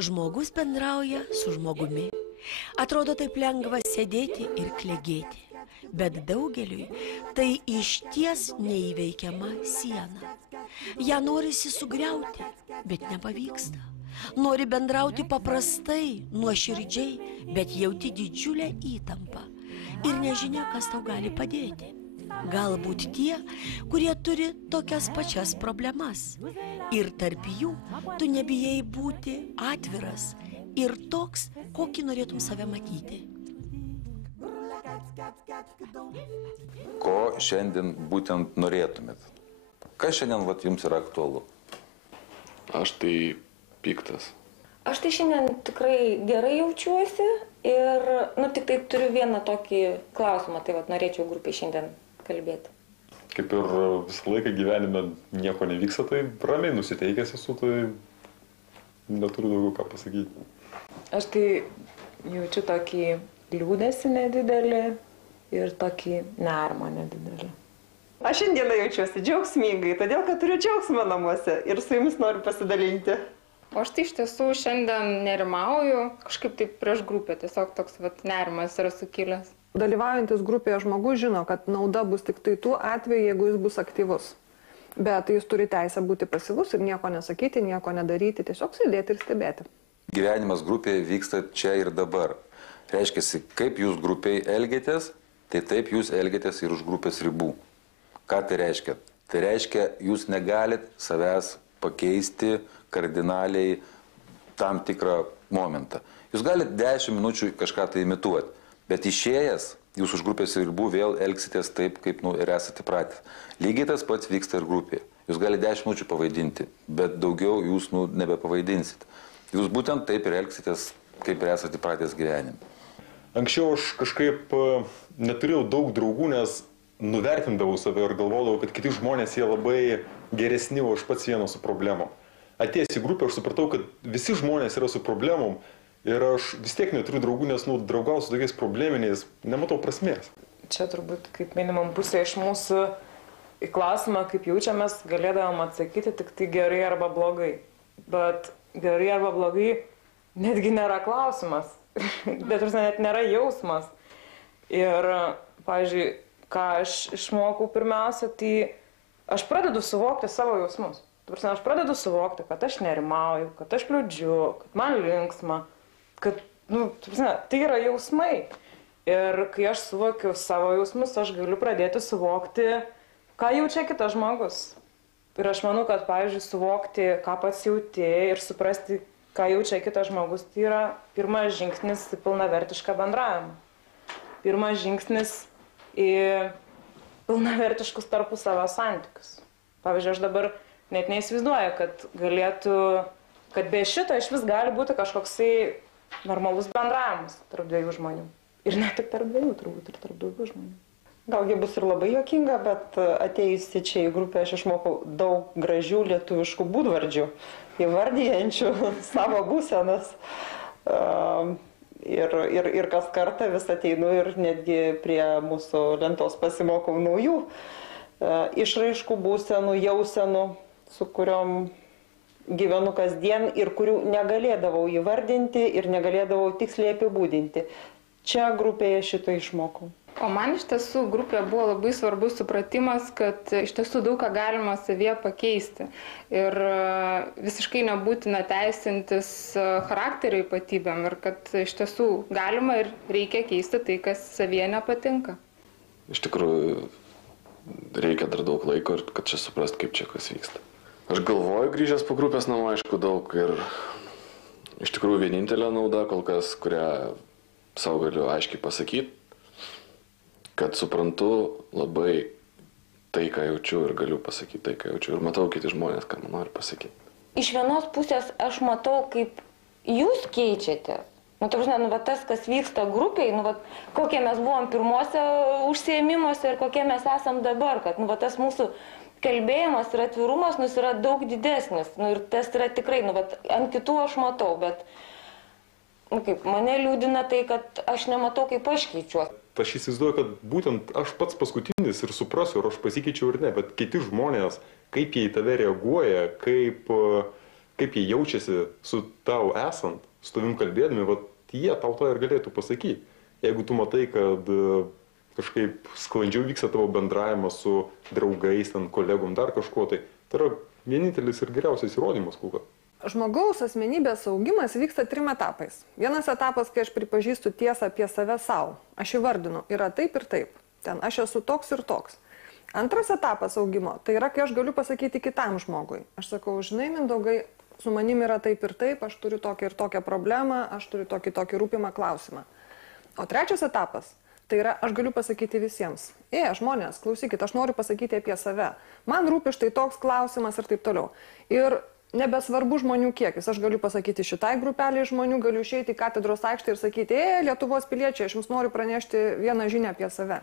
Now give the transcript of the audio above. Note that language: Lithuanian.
Žmogus bendrauja su žmogumi. Atrodo taip lengva sėdėti ir klegėti, bet daugeliui tai išties neįveikiama siena. Ja norisi sugriauti, bet nepavyksta. Nori bendrauti paprastai, nuoširdžiai, bet jauti didžiulę įtampą ir nežinia, kas tau gali padėti. Galbūt tie, kurie turi tokias pačias problemas. Ir tarp jų tu nebijai būti atviras ir toks, kokį norėtum save matyti. Ko šiandien būtent norėtumėt? Kas šiandien jums yra aktualu? Aš tai piktas. Aš tai šiandien tikrai gerai jaučiuosi ir, tik tai turiu vieną tokį klausimą, tai norėčiau grupiai šiandien kalbėti. Kaip ir visą laiką gyvenime nieko nevyksta, tai ramiai nusiteikęs esu, tai neturiu daugiau ką pasakyti. Aš tai jaučiu tokį liūdesį nedidelį ir tokį nerimą nedidelį. Aš šiandieną jaučiuosi džiaugsmingai, todėl kad turiu džiaugsmą namuose ir su jumis noriu pasidalinti. O aš tai iš tiesų šiandien nerimauju, kažkaip taip prieš grupę, tiesiog toks nerimas yra sukilęs. Dalyvaujantis grupėje žmogus žino, kad nauda bus tik tai tuo atveju, jeigu jis bus aktyvus. Bet jis turi teisę būti pasyvus ir nieko nesakyti, nieko nedaryti, tiesiog sėdėti ir stebėti. Gyvenimas grupėje vyksta čia ir dabar. Reiškia, kaip jūs grupėje elgiatės, tai taip jūs elgiatės ir už grupės ribų. Ką tai reiškia? Tai reiškia, jūs negalit savęs pakeisti kardinaliai tam tikrą momentą. Jūs galite 10 minučių kažką tai imituoti, bet išėjęs jūs už grupės ribų vėl elgsitės taip, kaip ir esate pratę. Lygiai tas pats vyksta ir grupėje. Jūs galite 10 minučių pavaidinti, bet daugiau jūs nebepavaidinsit. Jūs būtent taip ir elgsitės, kaip ir esate pratęs gyvenime. Anksčiau aš kažkaip neturėjau daug draugų, nes nuvertindavau save ir galvodavau, kad kiti žmonės jie labai geresni, o aš pats vienas su problemom. Atėjęs į grupę aš supratau, kad visi žmonės yra su problemom ir aš vis tiek neturiu draugų, nes draugauju su tokiais probleminiais, nematau prasmės. Čia turbūt kaip minimum pusė iš mūsų į klausimą, kaip jaučiamės, galėdavom atsakyti tik tai gerai arba blogai. Bet gerai arba blogai netgi nėra klausimas, bet net nėra jausmas. Ir, pavyzdžiui, ką aš išmokau pirmiausia, tai aš pradedu suvokti savo jausmus. Aš pradedu suvokti, kad aš nerimauju, kad aš liūdžiu, kad man linksma, kad, tai yra jausmai. Ir kai aš suvokiu savo jausmus, aš galiu pradėti suvokti, ką jaučia kitas žmogus. Ir aš manau, kad, pavyzdžiui, suvokti, ką pats jauti ir suprasti, ką jaučia kitas žmogus, tai yra pirmas žingsnis į pilnavertišką bendravimą. Pirmas žingsnis į pilnavertiškus tarpusavio santykius. Pavyzdžiui, aš dabar net neįsivaizduoju, kad be šito iš vis gali būti kažkoksai normalus bendravimas tarp dviejų žmonių. Ir ne tik tarp dviejų, turbūt ir tarp daugiau žmonių. Galgi bus ir labai juokinga, bet atėjusi čia į grupę aš išmokau daug gražių lietuviškų būdvardžių, įvardijančių savo būsenas. Ir kas kartą vis ateinu ir netgi prie mūsų lentos pasimokau naujų išraiškų, būsenų, jausenų, su kuriom gyvenu kasdien ir kurių negalėdavau įvardinti ir negalėdavau tiksliai apibūdinti. Čia grupėje šito išmokau. O man iš tiesų grupėje buvo labai svarbus supratimas, kad iš tiesų daug ką galima savyje pakeisti. Ir visiškai nebūtina teisintis charakterio ypatybėm ir kad iš tiesų galima ir reikia keisti tai, kas savyje nepatinka. Iš tikrųjų, reikia dar daug laiko, kad čia suprast, kaip čia kas vyksta. Aš galvoju, grįžęs po grupės namo, aišku, daug ir iš tikrųjų vienintelė nauda kol kas, kurią savo galiu aiškiai pasakyti, kad suprantu labai tai, ką jaučiu ir galiu pasakyti tai, ką jaučiu ir matau kiti žmonės, ką man nori pasakyti. Iš vienos pusės aš matau, kaip jūs keičiate. Tas, kas vyksta grupiai, kokie mes buvom pirmose užsiėmimuose ir kokie mes esam dabar, kad tas mūsų kalbėjimas ir atvirumas yra daug didesnis. Ir tas yra tikrai, ant kitų aš matau, bet mane liūdina tai, kad aš nematau, kaip aš keičiuosi. Aš įsivaizduoju, kad būtent aš pats paskutinis ir suprasiu, ar aš pasikeičiau ir ne, bet kiti žmonės, kaip jie į tave reaguoja, kaip kaip jie jaučiasi su tau esant, su tavim kalbėdami, vat jie tau to ir galėtų pasakyti. Jeigu tu matai, kad kažkaip sklandžiau vyksta tavo bendravimas su draugais, ten kolegom, dar kažkuo, tai yra vienintelis ir geriausias įrodymas kol kas. Žmogaus asmenybės augimas vyksta 3 etapais. Vienas etapas, kai aš pripažįstu tiesą apie save savo. Aš įvardinu, yra taip ir taip. Ten aš esu toks ir toks. Antras etapas augimo, tai yra, kai aš galiu pasakyti kitam žmogui. Aš sakau, žinai, Mindaugai, su manim yra taip ir taip, aš turiu tokią ir tokią problemą, aš turiu tokį rūpimą klausimą. O trečias etapas, tai yra, aš galiu pasakyti visiems. Žmonės, klausykit, aš noriu pasakyti apie save. Man rūpi štai toks klausimas ir taip toliau. Ir nebesvarbu žmonių kiekis. Aš galiu pasakyti šitai grupeliai žmonių, galiu išeiti į katedros aikštę ir sakyti, Lietuvos piliečiai, aš jums noriu pranešti vieną žinią apie save.